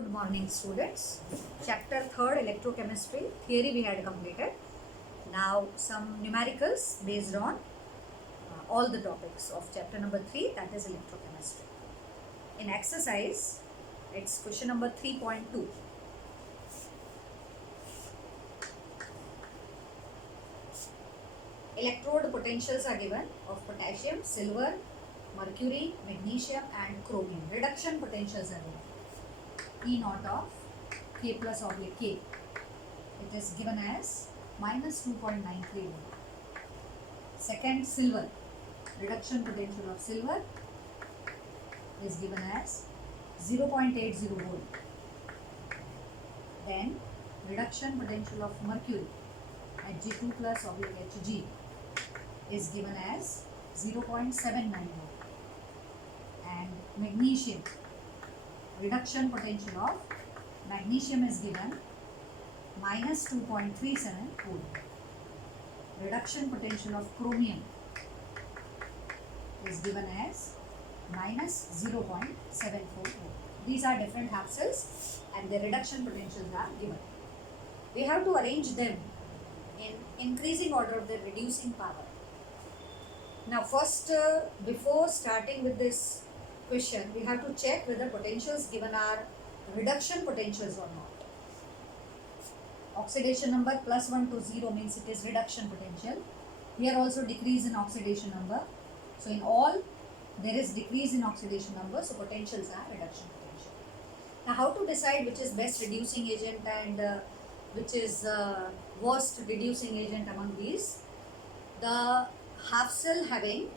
Good morning, students. Chapter 3rd Electrochemistry theory we had completed. Now some numericals based on all the topics of chapter number 3, that is electrochemistry. In exercise, it's question number 3.2. Electrode potentials are given of potassium, silver, mercury, magnesium and chromium. Reduction potentials are given. E naught of K plus oblique K. It is given as minus 2.93 volt. Second, silver. Reduction potential of silver is given as 0.80 volt. Then, reduction potential of mercury at G2 plus oblique Hg is given as 0.79 volt. And magnesium. Reduction potential of magnesium is given minus 2.37 volt. Reduction potential of chromium is given as minus 0.74 volt. These are different half cells and their reduction potentials are given. We have to arrange them in increasing order of their reducing power. Now first, before starting with this question, we have to check whether potentials given are reduction potentials or not. Oxidation number plus 1 to 0 means it is reduction potential. Here also decrease in oxidation number. So in all there is decrease in oxidation number, so potentials are reduction potential. Now how to decide which is best reducing agent and which is worst reducing agent among these? The half cell having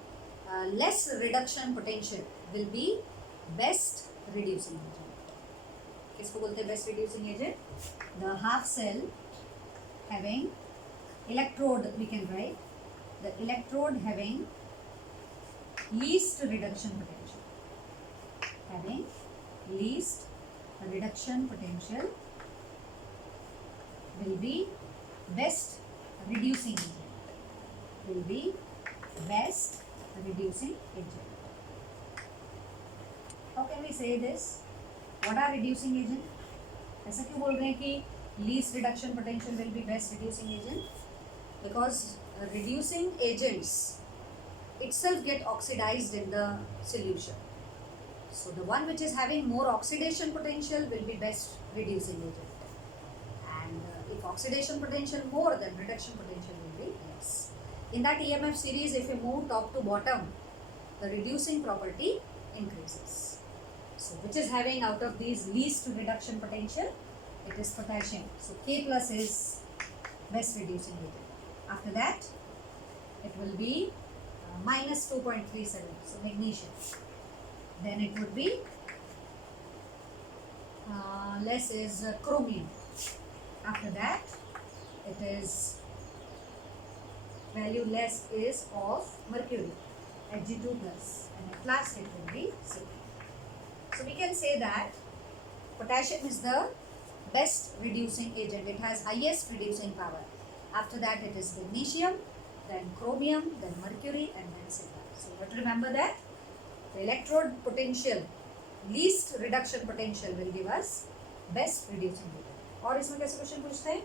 less reduction potential will be best reducing agent. किसको बोलते हैं best reducing agent? The half cell having electrode, we can write the electrode having least reduction potential. Having least reduction potential will be best reducing agent. Will be best reducing agent. How can we say this? What are reducing agent? ऐसा क्यों बोल रहे हैं कि least reduction potential will be best reducing agent? Because reducing agents itself get oxidized in the solution. So the one which is having more oxidation potential will be best reducing agent. And if oxidation potential more, then reduction potential will be less. In that EMF series, if you move top to bottom, the reducing property increases. So which is having out of these least reduction potential? It is potassium. So K plus is best reducing agent. After that, it will be minus 2.37. So magnesium. Then it would be less is chromium. After that, it is value less is of mercury at G2 plus, and at last it will be silver. So we can say that potassium is the best reducing agent. It has highest reducing power. After that it is magnesium, then chromium, then mercury and then silver. So but remember that the electrode potential, least reduction potential will give us best reducing agent. और इसमें कैसे question पूछते हैं?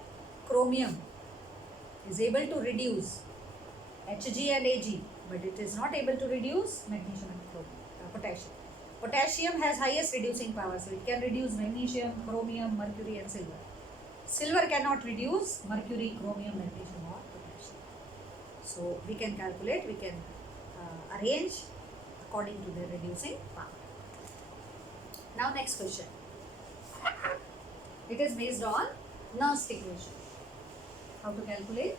Chromium is able to reduce Hg and Ag, but it is not able to reduce magnesium and potassium. Potassium has highest reducing power, so it can reduce magnesium, chromium, mercury and silver. Silver cannot reduce mercury, chromium, magnesium or potassium. So we can calculate, we can arrange according to the reducing power. Now next question. It is based on Nernst equation. How to calculate?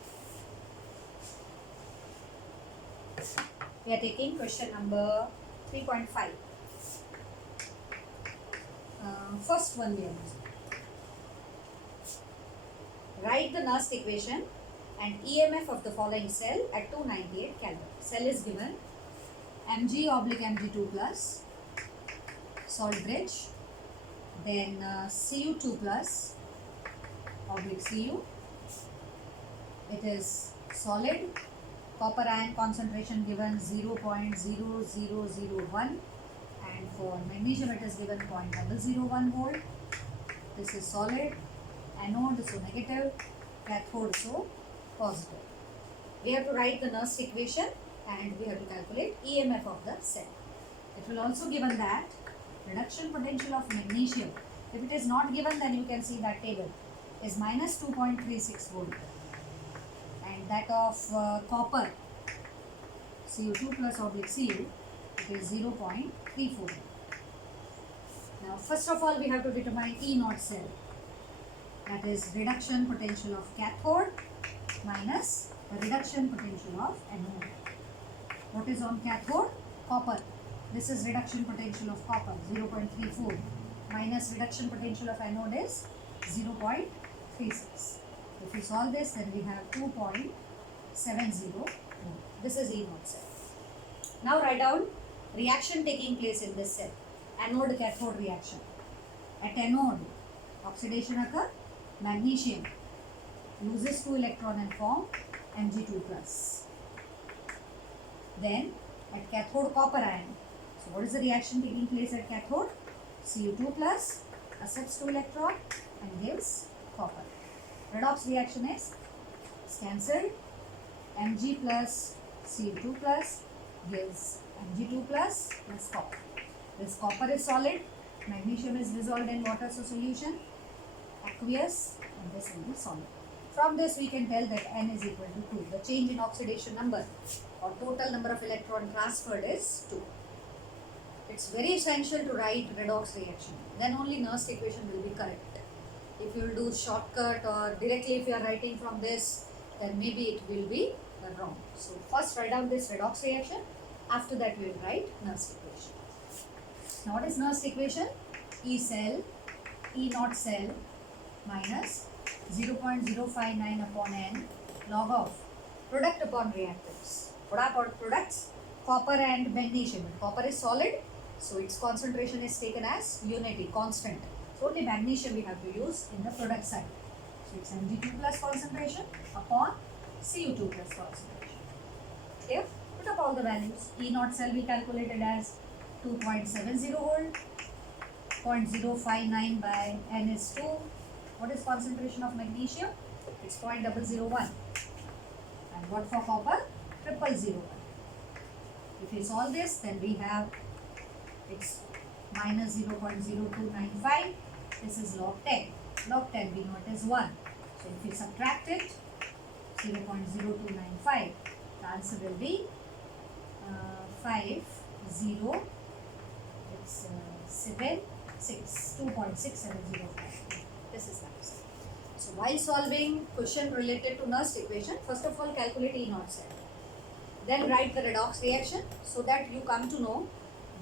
We are taking question number 3.5. First one we are using. Write the Nernst equation and EMF of the following cell at 298 Kelvin. Cell is given Mg oblique Mg2 plus, salt bridge, then Cu2 plus oblique Cu. It is solid. Copper ion concentration given 0.0001 and for magnesium it is given 0.001 volt. this is solid, anode so negative, cathode so positive. We have to write the Nernst equation and we have to calculate EMF of the cell. It will also given that reduction potential of magnesium, if it is not given then you can see that table, is minus 2.36 volt, and that of copper Cu2 plus oblique Cu, it is 0.34. Now first of all we have to determine E naught cell, that is reduction potential of cathode minus the reduction potential of anode. What is on cathode? Copper. This is reduction potential of copper 0.34 minus reduction potential of anode is 0.36. If we solve this then we have 2.70. This is E naught cell. Now write down reaction taking place in this cell. Anode cathode reaction. At anode, oxidation occur, magnesium loses 2 electron and form Mg2 plus. Then at cathode, copper ion. So what is the reaction taking place at cathode? Cu2 plus accepts 2 electron and gives copper. Redox reaction is cancelled. Mg plus Cu2 plus gives Mg2 plus copper. This copper is solid, magnesium is dissolved in water, so solution aqueous, and this will be solid. From this we can tell that N is equal to 2. The change in oxidation number or total number of electron transferred is 2. It's very essential to write redox reaction. Then only Nernst equation will be correct. If you will do shortcut or directly if you are writing from this, then maybe it will be wrong. So first write down this redox reaction. After that we will write Nernst equation. Now what is Nernst equation? E cell, E naught cell minus 0.059 upon N log of product upon reactants. What are products? Copper and magnesium. Copper is solid, so its concentration is taken as unity, constant. So only magnesium we have to use in the product side. So it's Mg2 plus concentration upon Cu2 plus concentration. Clear? Put up all the values. E naught cell we calculated as 2.70 volt. 0.059 by N is 2. What is concentration of magnesium? It's 0.001. And what for copper? 0001. If we solve this, then we have it's minus 0.0295. This is log 10. Log 10 we know it is 1. So if we subtract it, 0.0295, the answer will be 50. It's 2.6705. This is the answer. So while solving question related to Nernst equation, first of all calculate E naught cell. Then write the redox reaction so that you come to know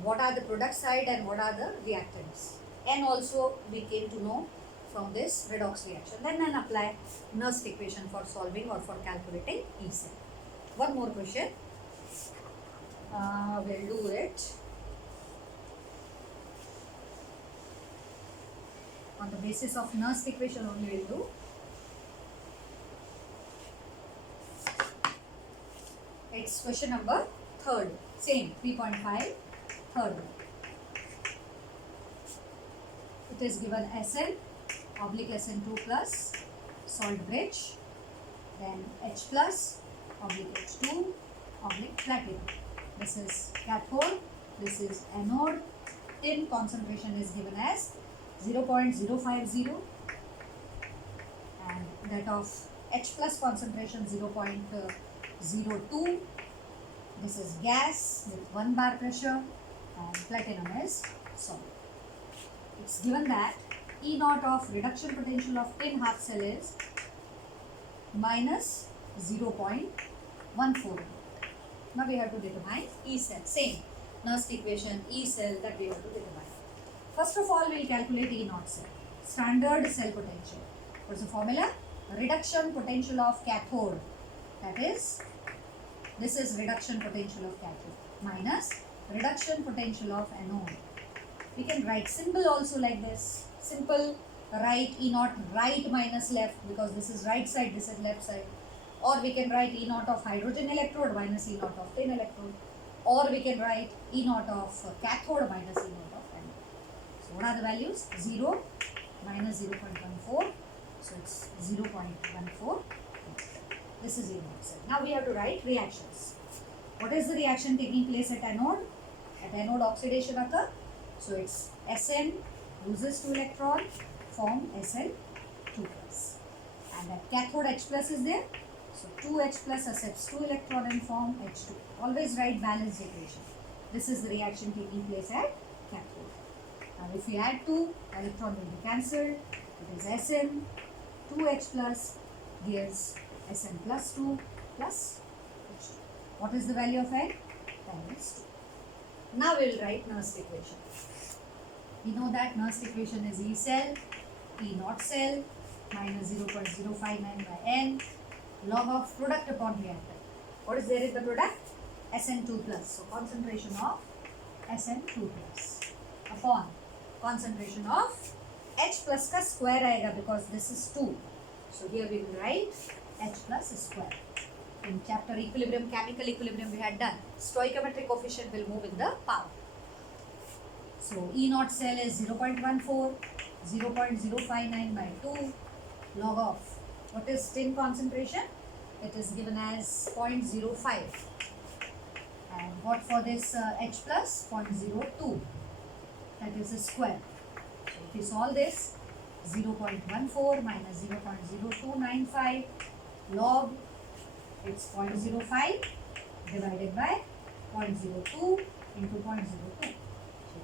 what are the product side and what are the reactants. And also we came to know from this redox reaction. Then apply Nernst equation for solving or for calculating E cell. One more question. We'll do it on the basis of Nernst equation only we'll do. It's question number 3rd, same 3.5, third one. It is given Sn, oblique Sn2 plus, salt bridge, then H plus, oblique H2, oblique platinum. This is cathode, this is anode. Tin concentration is given as 0.050 and that of H plus concentration 0.02. This is gas with 1 bar pressure and platinum is solid. It's given that E naught of reduction potential of tin half cell is minus 0.14. Now we have to determine E cell. Same Nernst equation, E cell that we have to determine. First of all, we will calculate E naught cell. Standard cell potential. What's the formula? Reduction potential of cathode. That is, this is reduction potential of cathode minus reduction potential of anode. We can write symbol also like this. Simple, right E naught, right minus left, because this is right side, this is left side. Or we can write E naught of hydrogen electrode minus E naught of tin electrode. Or we can write E naught of cathode minus E naught of anode. So what are the values? 0, minus 0.14, so it's 0.14. This is E naught cell. Now we have to write reactions. What is the reaction taking place at anode? At anode oxidation occur. So it's Sn loses 2 electron, form Sn2 plus. And at cathode H plus is there. So 2H plus accepts 2 electron and form H2. Always write balanced equation. This is the reaction taking place at cathode. Now if we add 2, electron will be cancelled. It is Sn 2H plus gives Sn plus 2 plus H2. What is the value of N? N is 2. Now we will write Nernst equation. We know that Nernst equation is E cell, E naught cell minus 0.059 by N log of product upon reactant. What is there in the product? Sn2 plus. So concentration of Sn2 plus upon concentration of H plus ka square aega because this is 2. So here we will write H plus square. In chapter equilibrium, chemical equilibrium we had done. Stoichiometric coefficient will move in the power. So E naught cell is 0.14, 0.059 by 2 log of what is tin concentration? It is given as 0.05. And what for this H plus? 0.02. That is a square. So if we solve this, 0.14 minus 0.0295 log, it's 0.05 divided by 0.02 into 0.02. So if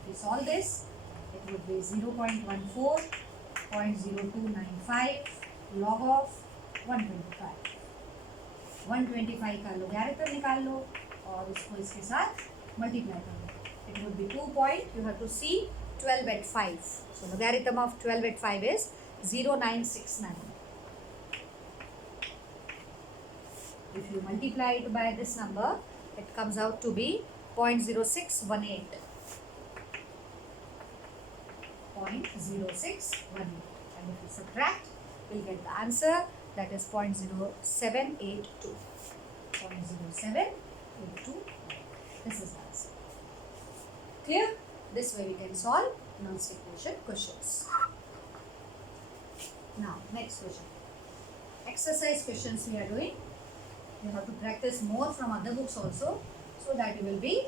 we solve this, it would be 0.14, 0.0295 log of 125. 125 का logarithm निकाल लो और उसको इसके साथ multiply कर लो. It would be 2 point, you have to see 12 at 5. So logarithm of 12 at 5 is 0.969. If you multiply it by this number, it comes out to be 0.0618. 0.0618. And if you subtract, we'll get the answer, that is 0.0782. 0.0782. This is the answer. Clear? This way we can solve Nernst equation questions. Now, next question. Exercise questions we are doing. You have to practice more from other books also, so that you will be,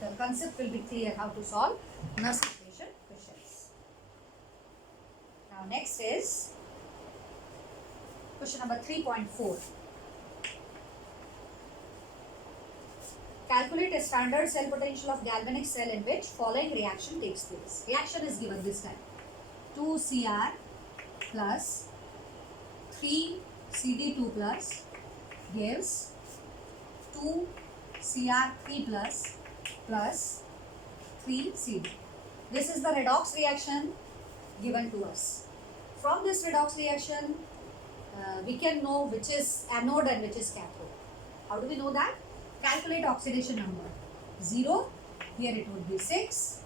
the concept will be clear how to solve Nernst equation questions. Now, next is question number 3.4. Calculate a standard cell potential of galvanic cell in which following reaction takes place. Reaction is given this time. 2Cr plus 3Cd2 plus gives 2Cr3 plus 3Cd. This is the redox reaction given to us. From this redox reaction, we can know which is anode and which is cathode. How do we know that? Calculate oxidation number. 0, here it would be 6.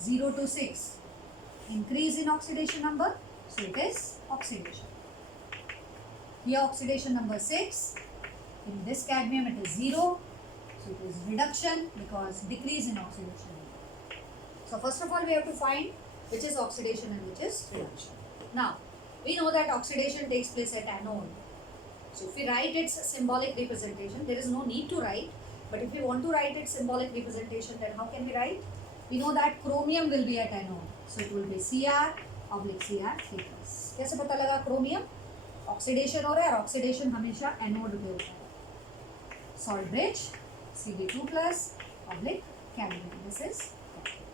0 to 6. Increase in oxidation number, so it is oxidation. Here oxidation number 6. In this cadmium it is 0, so it is reduction because decrease in oxidation number. So first of all we have to find which is oxidation and which is reduction. Now, we know that oxidation takes place at anode. So if we write its symbolic representation, there is no need to write. But if we want to write its symbolic representation, then how can we write? We know that chromium will be at anode. So it will be Cr/Cr3+. कैसे पता लगा chromium? Oxidation हो रहा है और oxidation हमेशा anode पे होता है. Salt bridge Cd2+/cadmium. This is cathode.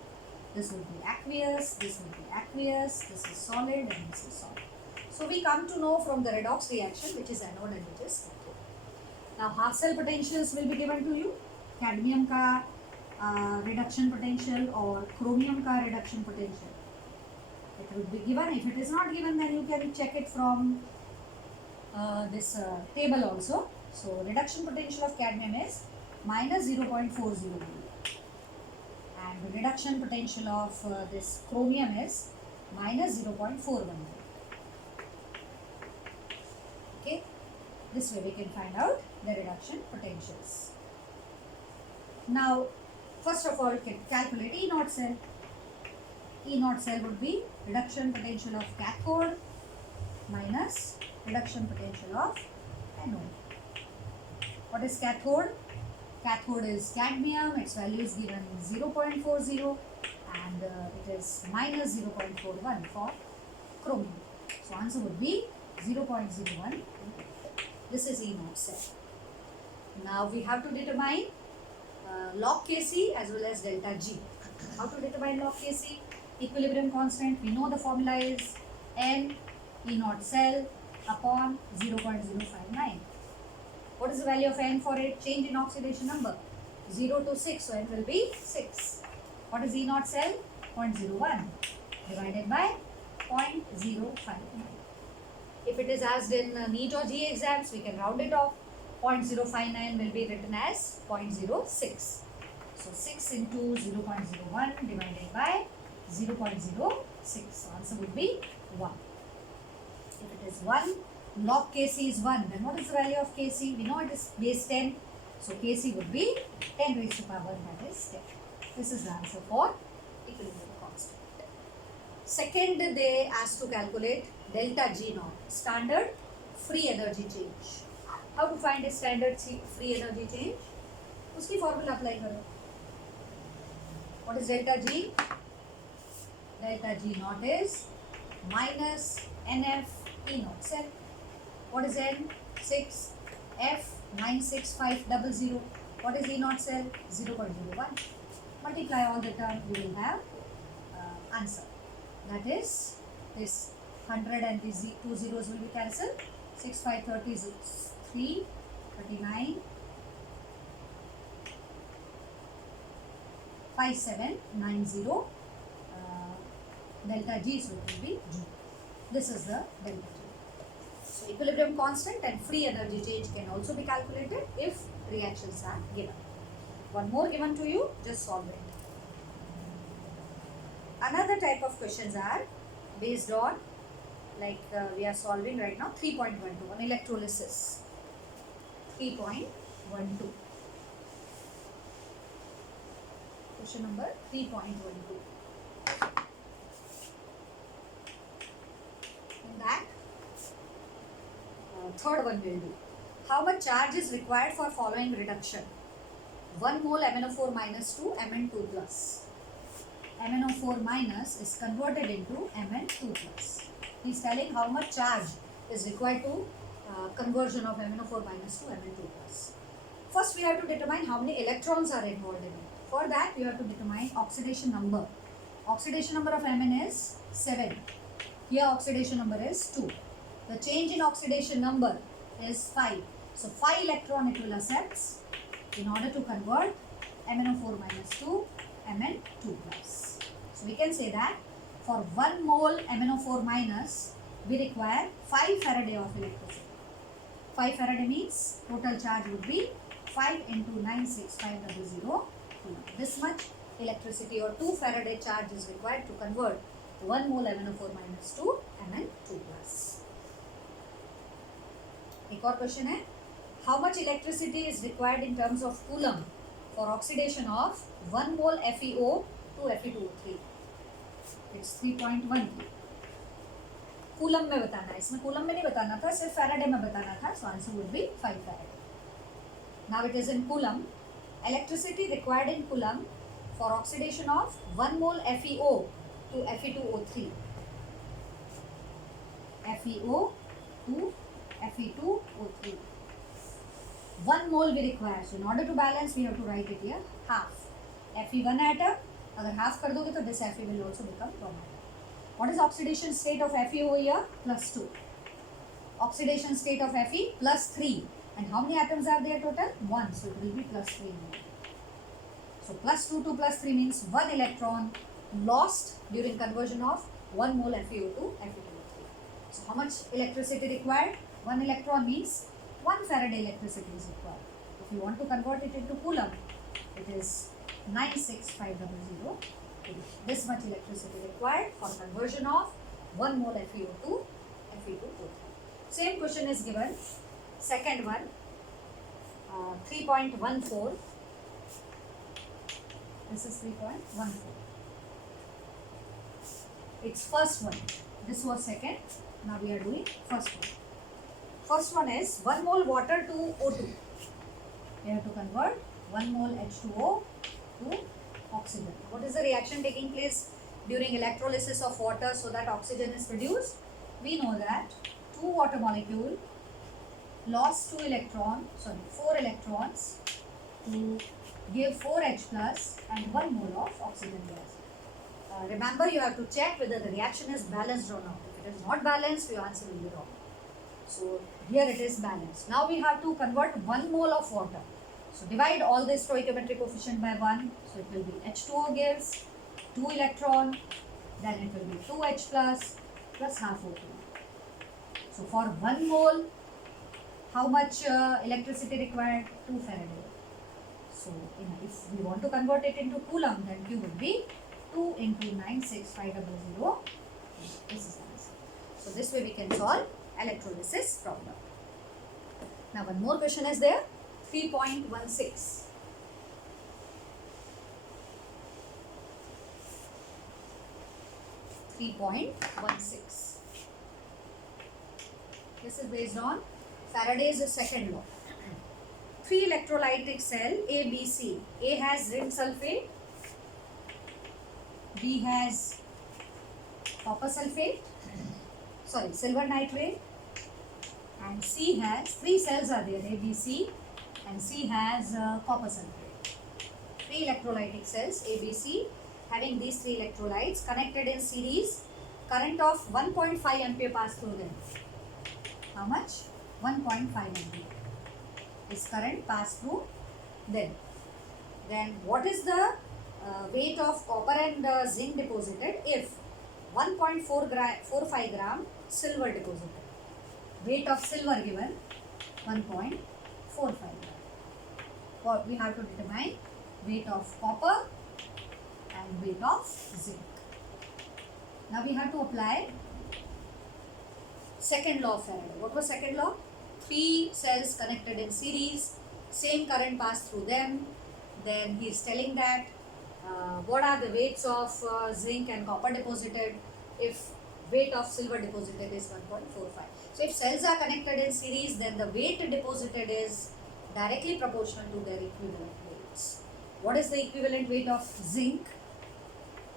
This would be aqueous, this would be aqueous, this is solid and this is solid. So we come to know from the redox reaction which is anode and which is cathode. Now half cell potentials will be given to you. Cadmium ka reduction potential or chromium ka reduction potential. It will be given. If it is not given, then you can check it from this table also. So reduction potential of cadmium is minus 0.40 and the reduction potential of this chromium is minus 0.41. Okay, this way we can find out the reduction potentials. Now, first of all, calculate E naught cell. E naught cell would be reduction potential of cathode minus reduction potential of anode. What is cathode? Cathode is cadmium, its value is given 0.40 and it is minus 0.41 for chromium. So answer would be 0.01. This is E naught cell. Now we have to determine log Kc as well as delta G. How to determine log Kc? Equilibrium constant, we know the formula is N E naught cell upon 0.059. What is the value of N for it? Change in oxidation number 0 to 6, so N will be 6. What is E naught cell? 0.01 divided by 0.059. If it is asked in NEET or GE exams, we can round it off. 0.059 will be written as 0.06. So 6 into 0.01 divided by 0.06. So answer would be 1. If it is 1, log Kc is 1. Then what is the value of Kc? We know it is base 10. So Kc would be 10 raised to power, that is 10. This is the answer for equilibrium constant. Second, they asked to calculate delta G naught, standard free energy change. How to find a standard free energy change? Uski formula apply karo. What is delta G? Delta G naught is minus NF E naught cell. What is N? 6. F 96500. What is E naught cell? 0.01. Multiply all the terms, you will have answer. That is, this 100 and these 2 zeros will be cancelled. 6, 5, 30 is 3, 39, 5, 7, 9, 0. Delta G, so it will be G. This is the delta G. So equilibrium constant and free energy change can also be calculated if reactions are given. One more given to you, just solve it. Another type of questions are based on, like we are solving right now, 3.12 on electrolysis. 3.12. Question number 3.12. In that, third one will do. How much charge is required for following reduction? 1 mole MnO4 minus to Mn2 plus. MnO4 minus is converted into Mn2 plus. He is telling how much charge is required to conversion of MnO4 minus to Mn2 plus. First we have to determine how many electrons are involved in it. For that we have to determine oxidation number. Oxidation number of Mn is 7. Here oxidation number is 2. The change in oxidation number is 5. So 5 electron it will accept in order to convert MnO4 minus to Mn2 plus. So we can say that for 1 mole MnO4 minus we require 5 Faraday of electricity. 5 Faraday means total charge would be 5 into 96500 coulomb. This much electricity or 2 Faraday charge is required to convert 1 mole MnO4 minus to Mn2 plus. एक और question है, how much electricity is required in terms of coulomb for oxidation of 1 mole FeO to Fe2O3? It's 3.13. Coulomb में बताना है, इसमें coulomb में नहीं बताना था, सिर्फ फैराडे में बताना था. So answer would be 5 Faraday. Now it is in coulomb. Electricity required in coulomb for oxidation of 1 mole FeO to Fe2O3. FeO to Fe2O3. 1 mole we require. So in order to balance, we have to write it here half. Fe1 atom, अगर half कर दोगे तो this Fe will also become 1 atom. What is oxidation state of FeO here? Plus 2. Oxidation state of Fe plus 3. And how many atoms are there total? 1. So it will be plus 3 more. So plus 2 to plus 3 means 1 electron lost during conversion of 1 mole FeO to Fe2O3. So how much electricity required? 1 electron means 1 Faraday electricity is required. If you want to convert it into coulomb, it is 96500. This much electricity required for conversion of 1 mole FeO to Fe2O3. Same question is given. Second one, 3.14. This is 3.14. It's first one. This was second. Now we are doing first one. First one is 1 mole water to O2. We have to convert 1 mole H2O to oxygen. What is the reaction taking place during electrolysis of water so that oxygen is produced? We know that 2 water molecule lost 4 electrons to give 4H plus and 1 mole of oxygen gas. Remember, you have to check whether the reaction is balanced or not. If it is not balanced, your answer will be wrong. So here it is balanced. Now we have to convert 1 mole of water. So divide all this stoichiometric coefficient by 1. So it will be H2O gives 2 electron, then it will be 2H plus half O2. So for 1 mole, how much electricity required? 2 Faraday. So if we want to convert it into coulomb, then Q would be 2 into 96500. This is the answer. So this way we can solve electrolysis problem. Now one more question is there. 3.16. This is based on Faraday's second law. 3 electrolytic cell A, B, C. A has zinc sulfate, B has copper sulfate, silver nitrate, and C has 3 cells are there, A, B, C, and C has copper sulfate. 3 electrolytic cells A, B, C having these 3 electrolytes connected in series, current of 1.5 ampere pass through them. How much? 1.5 ampere is current pass through them. Then what is the weight of copper and zinc deposited if 1.45 gram silver deposited? Weight of silver given 1.45 gram. Or we have to determine weight of copper and weight of zinc. Now we have to apply second law of Faraday. What was second law? 3 cells connected in series, same current passed through them. Then he is telling that what are the weights of zinc and copper deposited if weight of silver deposited is 1.45. So if cells are connected in series, then the weight deposited is directly proportional to their equivalent weights. What is the equivalent weight of zinc?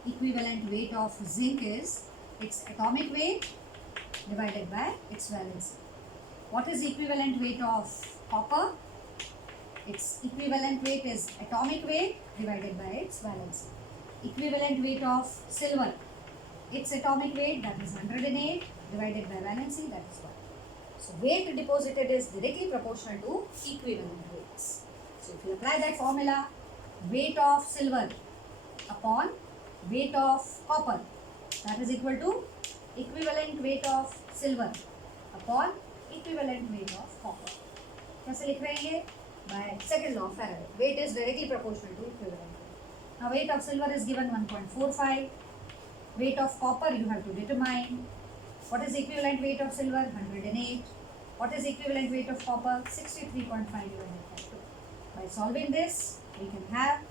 Equivalent weight of zinc is its atomic weight divided by its valency. What is equivalent weight of copper? Its equivalent weight is atomic weight divided by its valency. Equivalent weight of silver, its atomic weight, that is 108, divided by valency, that is 1. So weight deposited is directly proportional to equivalent weights. So if you apply that formula, weight of silver upon weight of copper, that is equal to equivalent weight of silver upon equivalent weight of copper. कैसे लिख रहे हैं? By second law of Faraday. Weight is directly proportional to equivalent weight. Now weight of silver is given 1.45. Weight of copper you have to determine. What is equivalent weight of silver? 108. What is equivalent weight of copper? 63.5 divided by 2. By solving this, we can have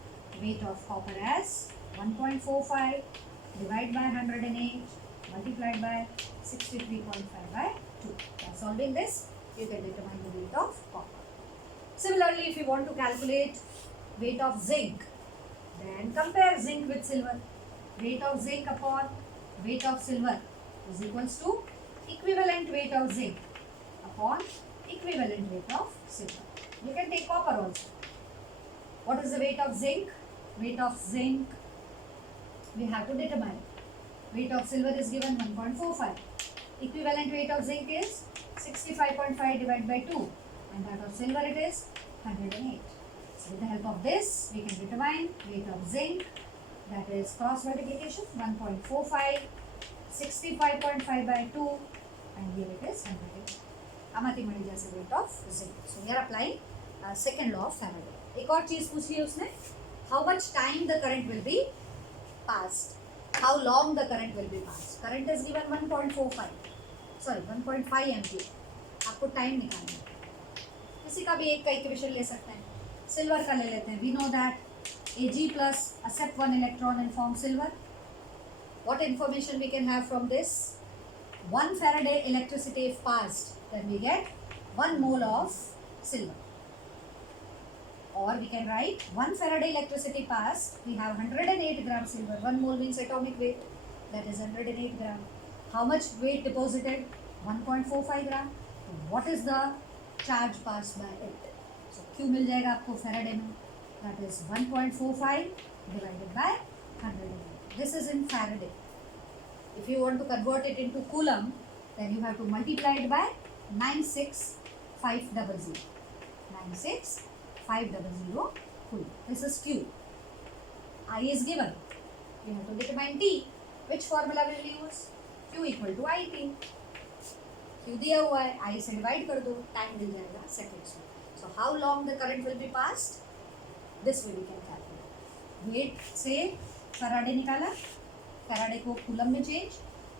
weight of copper as 1.45 divided by 108 multiplied by 63.5 by 2. By solving this, you can determine the weight of copper. Similarly, if you want to calculate weight of zinc, then compare zinc with silver. Weight of zinc upon weight of silver is equals to equivalent weight of zinc upon equivalent weight of silver. You can take copper also. What is the weight of zinc? Weight of zinc we have to determine. Weight of silver is given 1.45. Equivalent weight of zinc is 65.5 divided by 2, and that of silver it is 108. So with the help of this, we can determine weight of zinc, that is cross multiplication 1.45, 65.5 by 2, and here it is 108. आमाती मड़ी जैसे weight of zinc. So we are applying second law of Faraday. एक और चीज पूछी है उसने, how much time the current will be passed, how long the current will be passed. Current is given 1.5 ampere. आपको time निकालना है. किसी का भी एक का इक्वेशन ले सकते हैं. सिल्वर का ले लेते हैं. We know that Ag plus accept one electron and form silver. What information we can have from this? 1 Faraday electricity if passed, then we get 1 mole of silver. Or we can write 1 Faraday electricity passed, we have 108 gram silver. 1 mole means atomic weight, that is 108 gram. How much weight deposited? 1.45 gram. So what is the charge passed by it? So Q मिल जाएगा आपको Faraday में, that is 1.45 divided by 108. This is in Faraday. If you want to convert it into Coulomb, then you have to multiply it by 96500. 96500 Coulomb. This is Q. I is given. You have to determine T. Which formula will you use? Q equal to IT. Q दिया हुआ है, I से divide कर दो, time मिल जाएगा seconds में. So how long the current will be passed? This way we can calculate. Weight से Faraday निकाला, Faraday को Coulomb में change,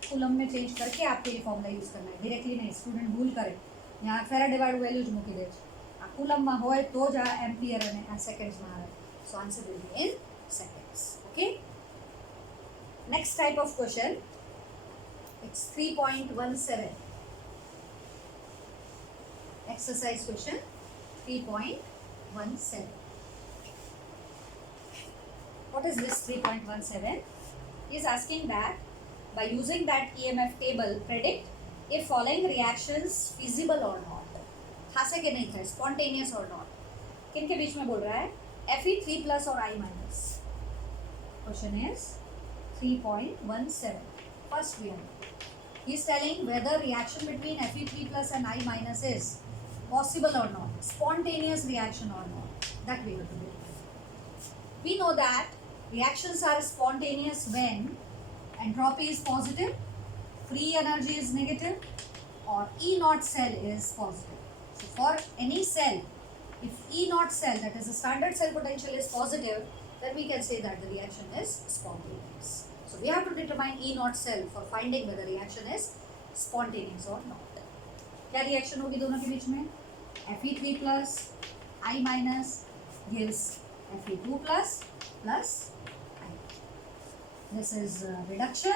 Coulomb में change करके आपको ये formula use करना है. Directly नहीं, student भूल करे. यहाँ Faraday वाली values મૂકી દે છે. આ Coulomb માં હોય તો જ આ ampere અને આ seconds માં આવે. So answer will be in seconds. Okay. Next type of question. It's 3.17. Exercise question 3.17. What is this 3.17? He is asking that by using that EMF table, predict if following reactions feasible or not. था से कि नहीं था, spontaneous or not. किन के बीच में बोल रहा है? Fe3 plus or I minus. Question is 3.17. First we have. He is telling whether reaction between Fe3 plus and I minus is possible or not, spontaneous reaction or not. That we have to do. We know that reactions are spontaneous when entropy is positive, free energy is negative, or E naught cell is positive. So for any cell, if E naught cell, that is the standard cell potential, is positive, then we can say that the reaction is spontaneous. So we have to determine E naught cell for finding whether reaction is spontaneous or not. क्या reaction होगी दोनों के बीच में? Fe3 plus I minus gives Fe2 plus I. This is reduction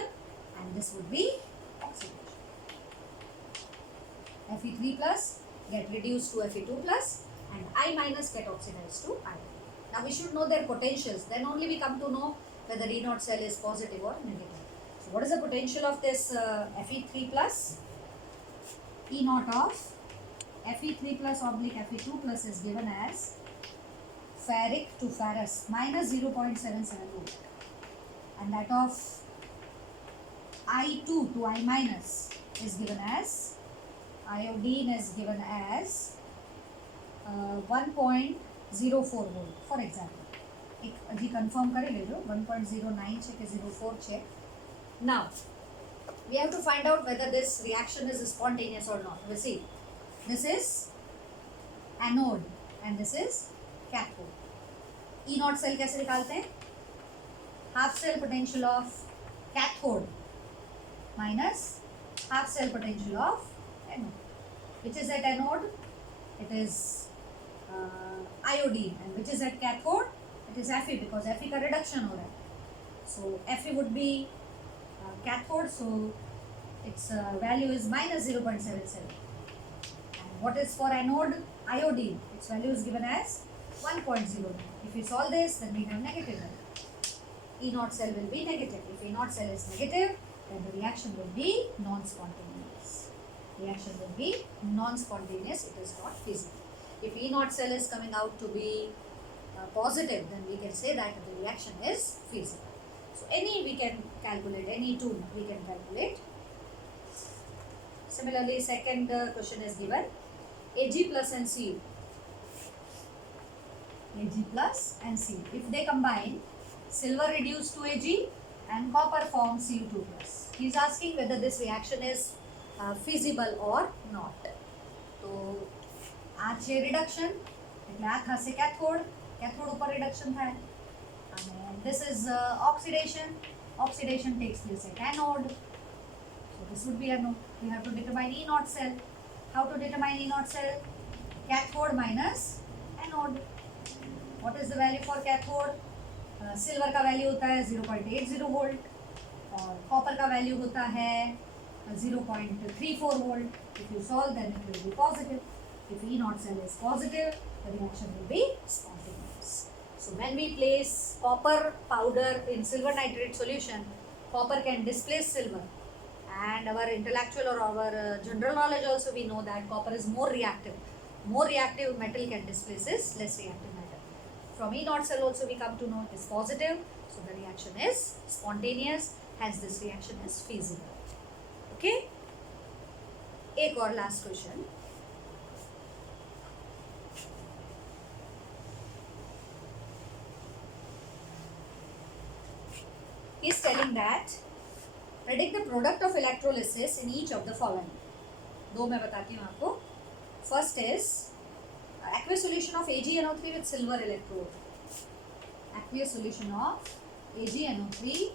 and this would be oxidation. Fe3 plus get reduced to Fe2 plus and I minus get oxidized to I. Now we should know their potentials, then only we come to know whether E naught cell is positive or negative. So what is the potential of this Fe3 plus? E naught of Fe3 plus oblique Fe2 plus is given as ferric to ferrous minus 0.77 volt, and that of I2 to I minus is given as iodine is given as 1.04 volt for example. एक अभी confirm करे ले लो 1.09 છે કે 04 છે. Now we have to find out whether this reaction is spontaneous or not. We'll see. This is anode and this is cathode. E naught cell कैसे निकालते हैं? Half cell potential of cathode minus half cell potential of anode. Which is at anode? It is iodine, and which is at cathode? It is Fe, because Fe का reduction हो रहा है. So Fe would be cathode, so its value is minus 0.77. And what is for anode? Iodine. Its value is given as 1.09. If we solve this, then we have negative value. E naught cell will be negative. If E naught cell is negative, then the reaction will be non-spontaneous. Reaction will be non-spontaneous. It is not feasible. If E naught cell is coming out to be positive, then we can say that the reaction is feasible. So any we can calculate, any two we can calculate. Similarly, second question is given Ag plus and Cu. Ag plus and Cu. If they combine, silver reduced to Ag and copper forms Cu2 plus. He is asking whether this reaction is feasible or not. So, આ છે reduction, એટલે આ થશે cathode, cathode ઉપર reduction થાય. And this is oxidation. Oxidation takes place at anode. So this would be anode. We have to determine E naught cell. How to determine E naught cell? Cathode minus anode. What is the value for cathode? Silver का value होता है 0.80 volt और copper का value होता है 0.34 volt. If you solve, then it will be positive. If E naught cell is positive, the reaction will be spontaneous. So when we place copper powder in silver nitrate solution, copper can displace silver. And our intellectual or our general knowledge also, we know that copper is more reactive. More reactive metal can displace this less reactive metal. From E naught cell also we come to know it is positive. So the reaction is spontaneous. Hence this reaction is feasible. Okay. एक और last question. He is telling that predict the product of electrolysis in each of the following. दो मैं बताती हूँ आपको. First is aqueous solution of AgNO3 with silver electrode. Aqueous solution of AgNO3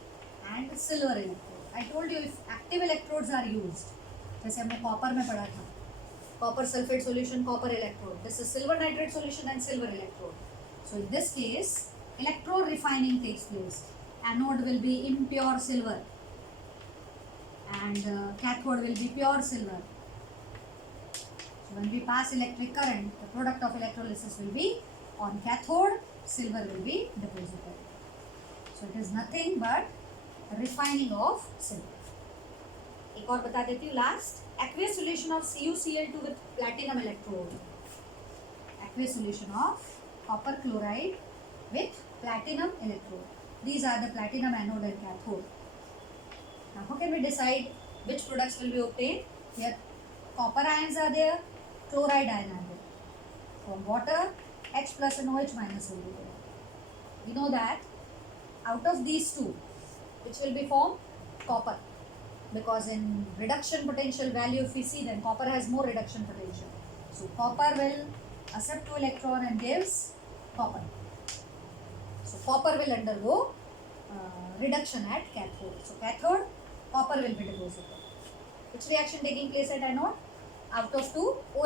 and silver electrode. I told you if active electrodes are used, जैसे हमने copper में पढ़ा था, copper sulfate solution, copper electrode. This is silver nitrate solution and silver electrode. So in this case, electrode refining takes place. Anode will be impure silver and cathode will be pure silver. So when we pass electric current, the product of electrolysis will be on cathode, silver will be deposited. So it is nothing but refining of silver. एक और बता देती हूँ last. Aqueous solution of CuCl2 with platinum electrode. Aqueous solution of copper chloride with platinum electrode. These are the platinum anode and cathode. Now how can we decide which products will be obtained? Here copper ions are there, chloride ion are there. From water, H plus and OH minus will be there. We know that out of these two, which will be formed? Copper. Because in reduction potential value, if we see, then copper has more reduction potential. So copper will accept 2 electron and gives copper. So copper will undergo reduction at cathode. So cathode, copper will be deposited. Which reaction taking place at anode? Out of 2, OH